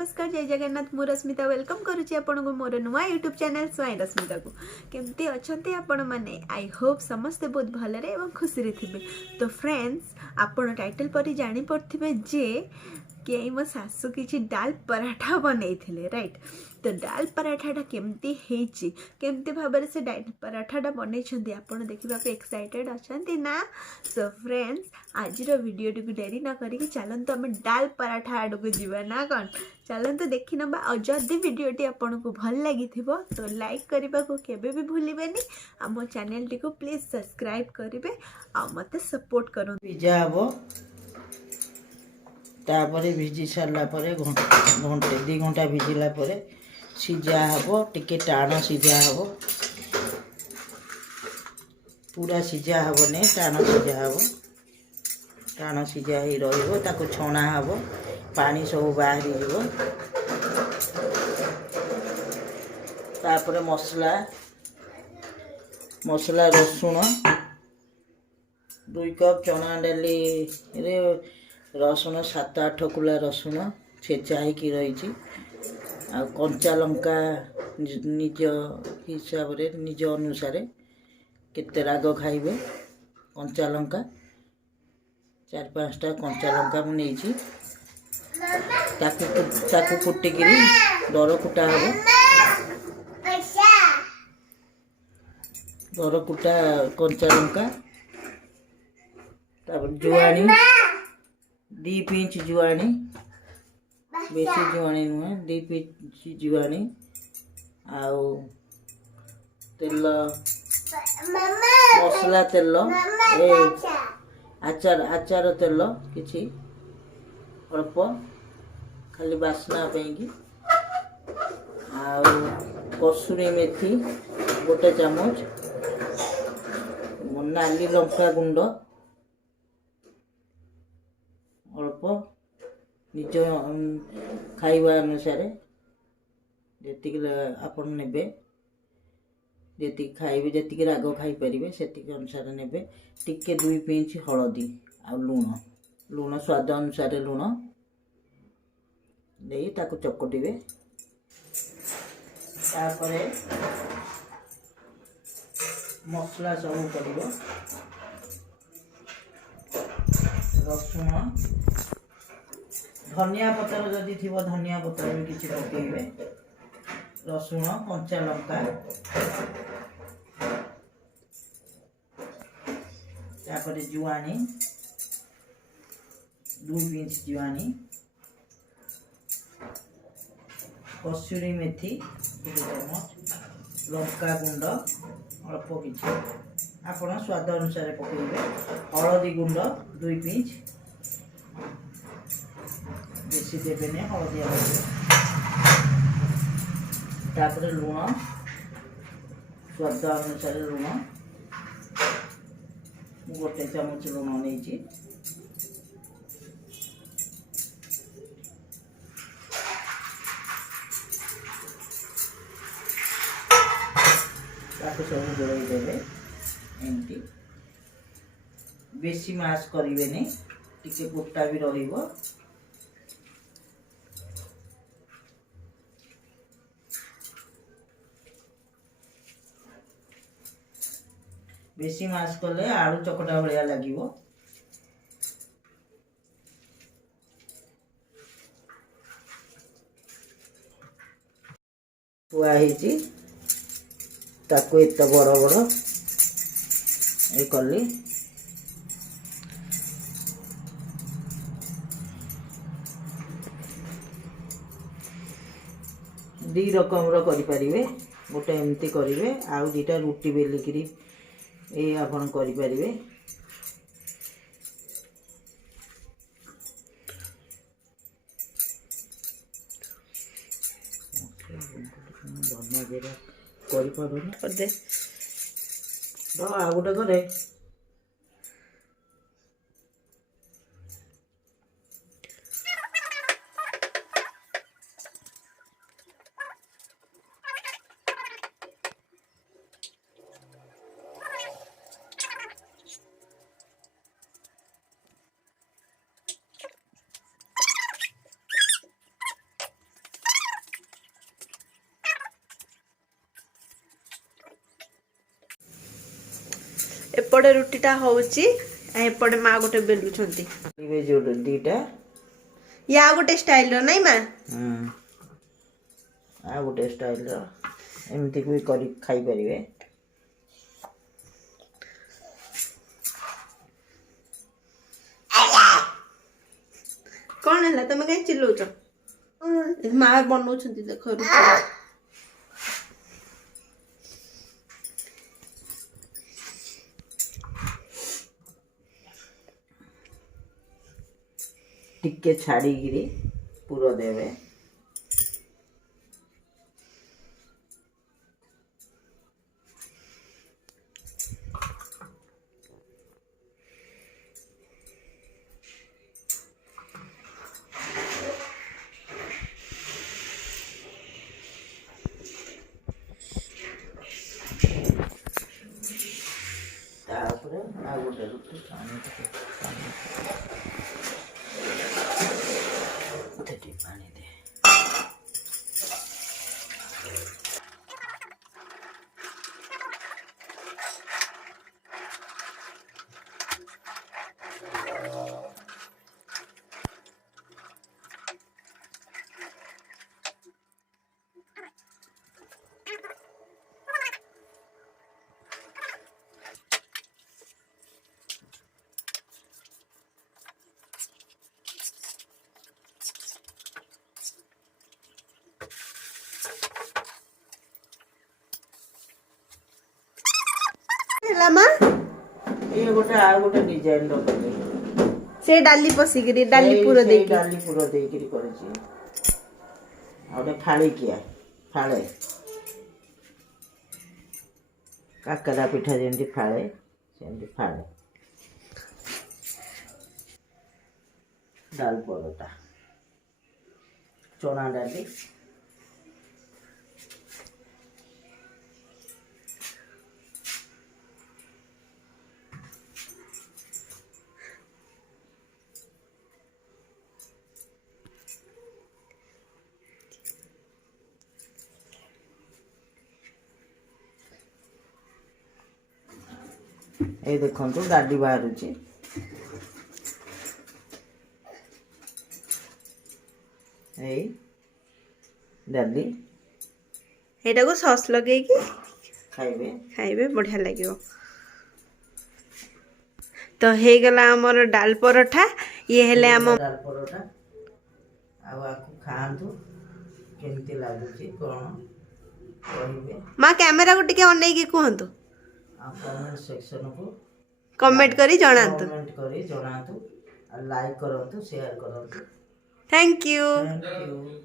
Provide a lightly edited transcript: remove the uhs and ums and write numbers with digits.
नमस्कार जय जगन्नाथ मु रश्मिता वेलकम करुच्ची आपन को मोर नुआ यूट्यूब चैनल स्वाई रश्मिता को केमती अच्छा आपण मैंने आई होप समस्ते बहुत भलरे एवं खुशी रे थिबे। तो फ्रेंड्स आपण टाइटल पर जानी पड़थिबे जे कि मो सासू किसी डाल पराठा बनई थिले राइट। तो डाल पराठाटा केमती हेची केमती भाबरे से डाल पराठाटा बनई छंदी आपण देखिबा पे एक्साइटेड अछंती ना। सो फ्रेंड्स आज वीडियो टी डेरी न करी चलते आम डाल पराठा आड़ को जीवा ना कौन चलते देखी नबा। और जदि वीडियोटी आपन को भल लगी तो लाइक करने को केबे भी भूलिबेनी। आम चैनल टी को प्लीज सब्सक्राइब करेंगे आ मते सपोर्ट करो। भिजा हम तापर भिजी सारा घंटे 2 घंटा भिजिला सीझा हम टिके टाण सीझा हम पूरा सीझा हेनी टाण सीझा हम टाण सीझा ही रही छणा हम पानी सब बाहरी जीव। तापर मसला मसला रसुण 2 कप चना डाली रे रसुण 7-8 कुला रसुण छेचा ही रही आ कंचा लंका निज हिसाब रे निज अनुसार केते राग खाइबे कंचा लंका 4-5टा कंचा लंका मु नेछि ताकू कुटिकी दर कुटा हम दर कुटा कंचा लंका तापर जुआनी 2 पिंच जुआनी बेसी जुआनी नुहे 2 पिंच जुआनी आउ तेल मसला तेल ए आचार तेल किछि अल्प खाली बासना पेंगी आउ कसूरी मेथी 1 चामच नाली लंका गुंड अल्प निज खाइबा अनुसार जी आपन नेबे जी खाइबे जी राग खाई पारे से अनुसार नेबे टिके 2 पिंच हलदी आ लुण लुण स्वाद अनुसार लुण दे ताकू चकटिबे। तापरे मसला सब पड़ो रसुण धनिया पतर जदि थी धनिया पतर भी किसी पकेबे रसुण कंचा लंका तापर जुआनी 2 पिंच जुआनी कसूरी मेथी 1 चामच लंका गुंड अल्प किसी आपण स्वाद अनुसार पकेबे हलदी गुंड 2 पिंच बेसी देवेने हलदी तापर लुण स्वाद अनुसार लुण 1 चामच लुण नहीं सब जोड़े देवे एमती बेसी मास करें टिके गोटा भी रहिबो। बेसी मास कले आलू चकटा भलिया लागिवो। हुआ ही ताकू एत बड़ बड़ ये कली दी रकम करें गोटे एमती करेंगे आउ 2टा रुटी बेलिकी ये आपन करें। धनिया जीरा कर दे आ गोटे करे एपटे रुटीटा होउची एपटे माँ गोटे बेलुछंती ये जो दीटा या गोटे स्टाइल रो नहीं माँ आ गोटे स्टाइल रो एमती भी करी खाई परिवे कौन है तुम कहीं चिल्लौच माँ बनाउछंती देख रुटी टिके छाड़ी गिरी पूरा देवे तापरे आ गोटे रुटी पानी पानी दे माँ ये गोटे आ गोटे डिजाइन रो करले से डाली पसिकरी डाली पूरा दे दे डाली पूरा दे करी करछि आ गोटे फाड़ी किया फाळे काकरा पिठा जेंति फाळे सेंति फाळे दाल परोटा चना डाली ये देखो डाली बाहर डाली एटा को सॉस लगे कि खाइबे खाइबे बढ़िया लगे तो हे गला हमर डाल परोठा ये हेले हम दाल परोटा आपको खातु केमती लगुच कौन कहे माँ कैमेरा को टिके अनै की कहतु कमेंट सेक्शन को कमेंट करी जणातु कमेंट करी जणातु लाइक करंतु शेयर करंतु थैंक यू थैंक यू।